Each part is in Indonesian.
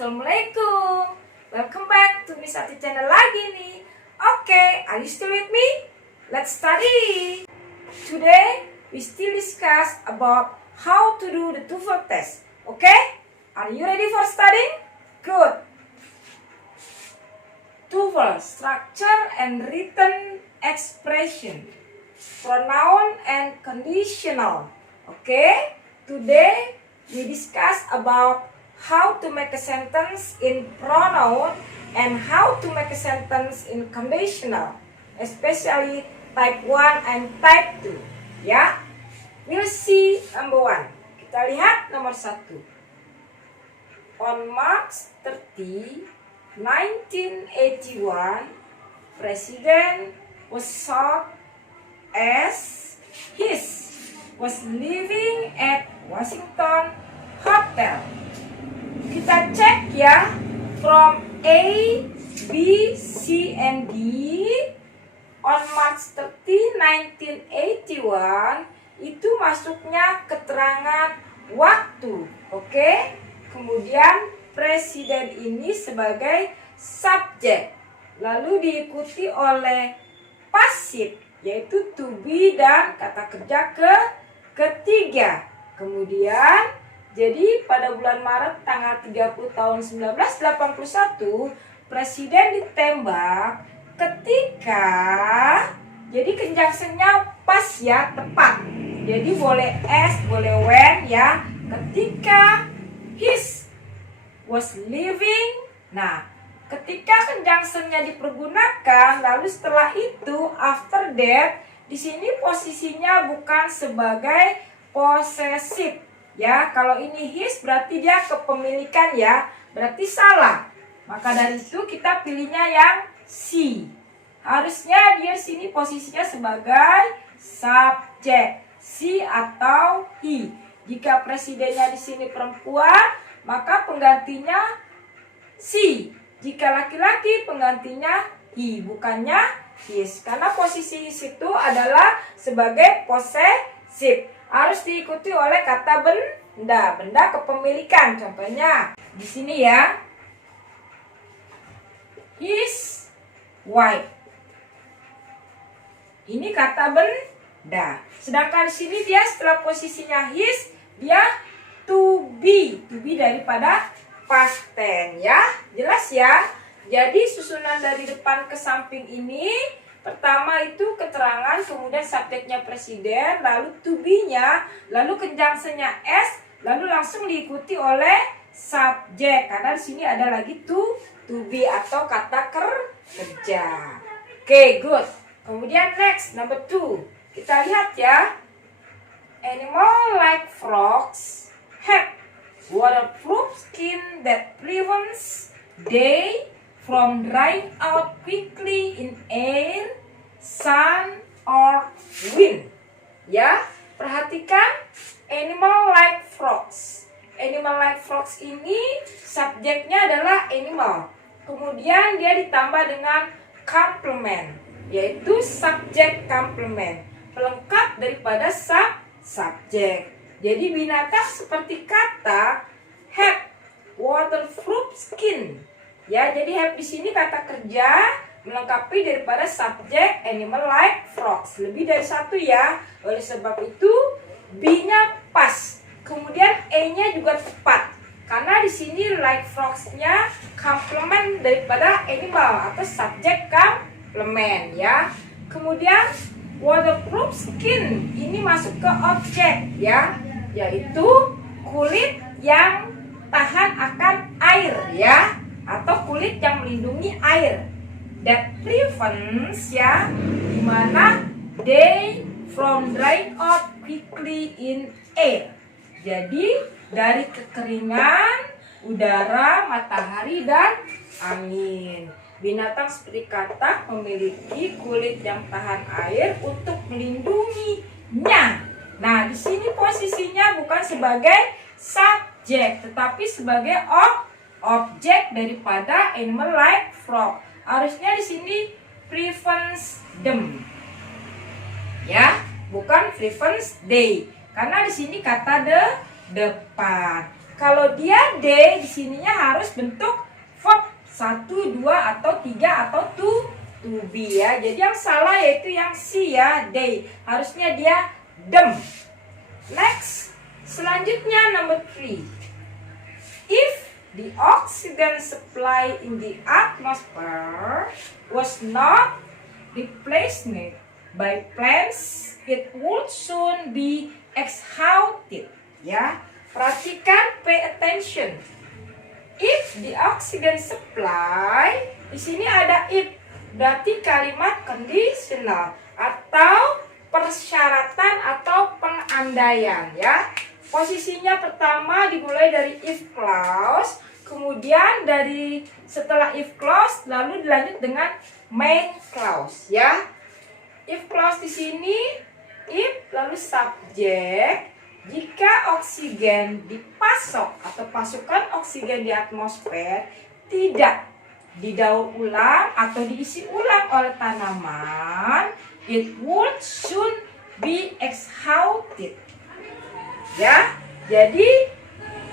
Assalamualaikum. Welcome back to Miss Ati channel lagi nih. Okay, are you still with me? Let's study. Today we still discuss about how to do the TOEFL test. Okay? Are you ready for studying? Good. TOEFL structure and written expression, pronoun and conditional. Okay? Today we discuss about how to make a sentence in pronoun and how to make a sentence in conditional, especially type 1 and type 2. Ya, we'll see number 1. Kita lihat nomor 1. On March 30, 1981, President was shot as his was living at Washington Hotel. Kita cek ya, from A, B, C, and D. On March 30, 1981, itu masuknya keterangan waktu. Oke? Kemudian presiden ini sebagai subjek. Lalu diikuti oleh pasif, yaitu to be dan kata kerja ketiga. Kemudian jadi pada bulan Maret tanggal 30 tahun 1981, presiden ditembak ketika, jadi conjunction-nya pas ya, tepat. Jadi boleh as, boleh when ya. Ketika his was living. Nah, ketika conjunction-nya dipergunakan, lalu setelah itu after that, di sini posisinya bukan sebagai possessive. Ya, kalau ini his berarti dia kepemilikan ya, berarti salah. Maka dari itu kita pilihnya yang C. Harusnya dia sini posisinya sebagai subjek, C atau he. Jika presidennya di sini perempuan, maka penggantinya C. Jika laki-laki penggantinya he, bukannya his. Karena posisi his itu adalah sebagai possessive. Harus diikuti oleh kata benda, benda kepemilikan. Contohnya di sini ya, his wife. Ini kata benda. Sedangkan di sini dia setelah posisinya his, dia to be daripada past tense ya. Jelas ya. Jadi susunan dari depan ke samping ini, pertama itu keterangan, kemudian subjeknya presiden, lalu to be-nya, lalu conjunction-nya s, lalu langsung diikuti oleh subjek. Karena di sini ada lagi to be atau kata kerja. Oke, good. Kemudian next, number 2. Kita lihat ya. Animal like frogs have waterproof skin that prevents they from drying out quickly in air, sun, or wind. Ya, perhatikan animal like frogs. Animal like frogs ini subjeknya adalah animal. Kemudian dia ditambah dengan complement, yaitu subjek complement, pelengkap daripada subjek. Jadi binatang seperti kata have waterproof skin. Ya, jadi have di sini kata kerja melengkapi daripada subjek animal like frogs. Lebih dari satu ya. Oleh sebab itu B-nya pas. Kemudian E-nya juga tepat. Karena di sini like frogs-nya complement daripada animal atau subjek complement ya. Kemudian waterproof skin ini masuk ke objek ya, yaitu kulit yang tahan akan air ya, atau kulit yang melindungi air. That prevents ya, dimana they from drying out quickly in air. Jadi dari kekeringan udara, matahari, dan angin. Binatang seperti katak memiliki kulit yang tahan air untuk melindunginya. Nah, di sini posisinya bukan sebagai subjek, tetapi sebagai objek daripada animal like frog. Harusnya di sini prevents them. Ya, bukan prevents they. Karena di sini kata depan. Kalau dia they, di sininya harus bentuk verb 1, 2, atau 3, atau to be ya. Jadi yang salah yaitu yang C ya, they. Harusnya dia them. Next, selanjutnya number 3. If the oxygen supply in the atmosphere was not replaced by plants, it would soon be exhausted. Ya, perhatikan, pay attention. If the oxygen supply, di sini ada if, berarti kalimat conditional atau persyaratan atau pengandaian ya. Posisinya pertama dimulai dari if clause, kemudian dari setelah if clause lalu dilanjut dengan main clause ya. If clause di sini if lalu subjek. Jika oksigen dipasok atau pasukan oksigen di atmosfer tidak didaur ulang atau diisi ulang oleh tanaman, it would soon be exhausted. Ya, jadi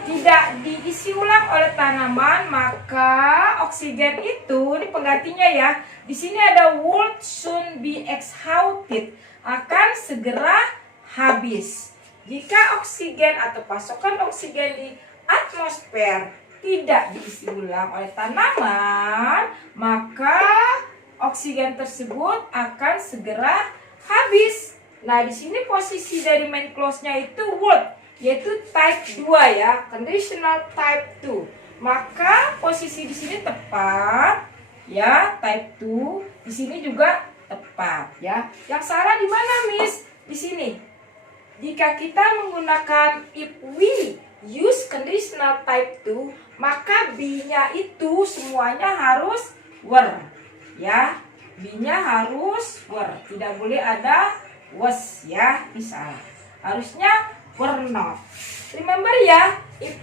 tidak diisi ulang oleh tanaman, maka oksigen itu, ini penggantinya ya. Di sini ada would soon be exhausted, akan segera habis. Jika oksigen atau pasokan oksigen di atmosfer tidak diisi ulang oleh tanaman, maka oksigen tersebut akan segera habis. Nah, di sini posisi dari main clause-nya itu would, yaitu type 2 ya, conditional type 2. Maka posisi di sini tepat ya, type 2. Di sini juga tepat ya. Yang salah di mana, Miss? Di sini. Jika kita menggunakan if we use conditional type 2, maka be-nya itu semuanya harus were. Ya, be-nya harus were. Tidak boleh ada was ya, misalnya. Harusnya were not. Remember ya, if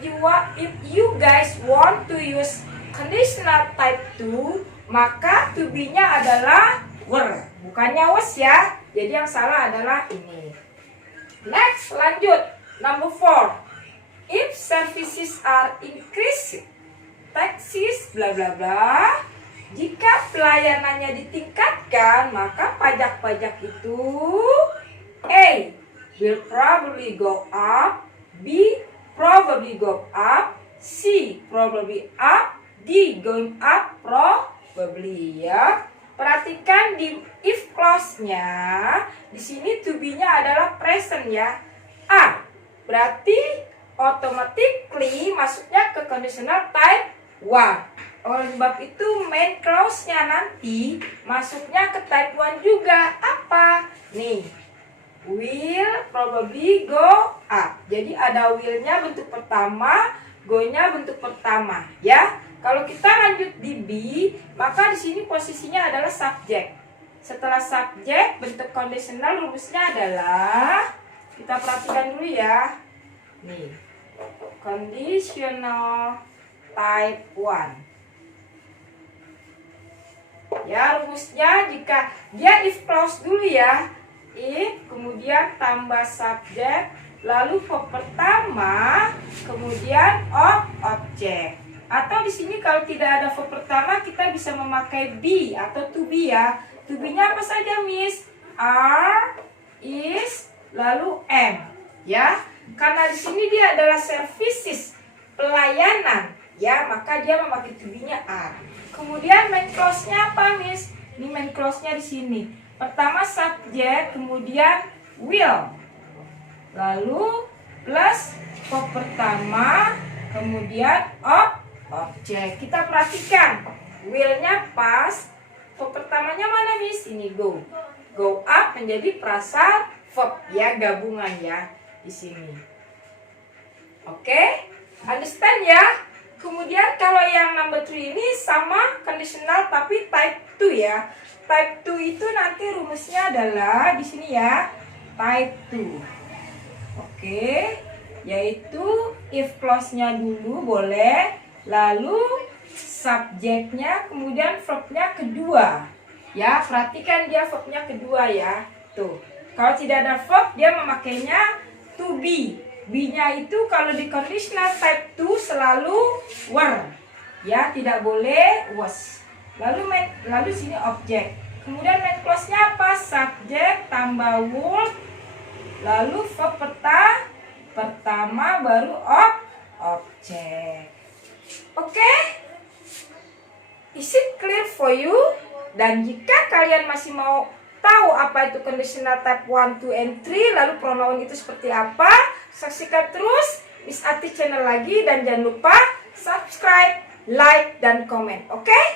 you guys want to use conditional type 2, maka to be-nya adalah were, bukannya was ya. Jadi yang salah adalah ini. Next, lanjut. Number 4. If services are increased, taxes bla bla bla. Jika pelayanannya ditingkatkan, maka pajak-pajak itu A. will probably go up, B. probably go up, C. probably up, D. going up probably ya. Perhatikan di if clause-nya, di sini to be-nya adalah present ya. A, berarti automatically masuknya ke conditional type 1. Oleh sebab itu main clause-nya nanti masuknya ke type 1 juga. Apa? Nih, will probably go up. Jadi ada will-nya bentuk pertama, go-nya bentuk pertama ya. Kalau kita lanjut di B, maka di sini posisinya adalah subjek. Setelah subjek, bentuk conditional rumusnya adalah, kita perhatikan dulu ya. Nih, conditional type 1. Ya, rumusnya jika dia if clause dulu ya. If, kemudian tambah subjek, lalu verb pertama, kemudian objek. Atau di sini kalau tidak ada verb pertama, kita bisa memakai be atau to be ya. To be-nya apa saja, Miss? Are, is, lalu am. Ya, karena di sini dia adalah services, pelayanan, ya, maka dia memakai to be-nya are. Kemudian main clause-nya apa, Miss? Ini main clause-nya di sini. Pertama subjek, kemudian will. Lalu plus verb pertama, kemudian objek. Kita perhatikan, will-nya pas. Verb pertamanya mana, Miss? Ini go. Go up menjadi prasal verb ya, gabungan ya di sini. Oke? Understand ya? Kemudian kalau yang number 3 ini sama conditional tapi type 2 ya. Type 2 itu nanti rumusnya adalah di sini ya, type 2. Oke? Yaitu if clause-nya dulu boleh, lalu subjeknya, kemudian verb-nya kedua. Ya, perhatikan dia verb-nya kedua ya. Tuh. Kalau tidak ada verb, dia memakainya to be. be-nya itu kalau di conditional type 2 selalu were. Ya, tidak boleh was. Lalu sini objek. Kemudian main clause-nya apa? Subjek tambah would. Lalu verb pertama baru objek. Oke? Is it clear for you? Dan jika kalian masih mau tahu apa itu conditional type 1, 2, and 3, lalu pronoun itu seperti apa, saksikan terus Miss Ati channel lagi dan jangan lupa subscribe, like, dan komen. Oke?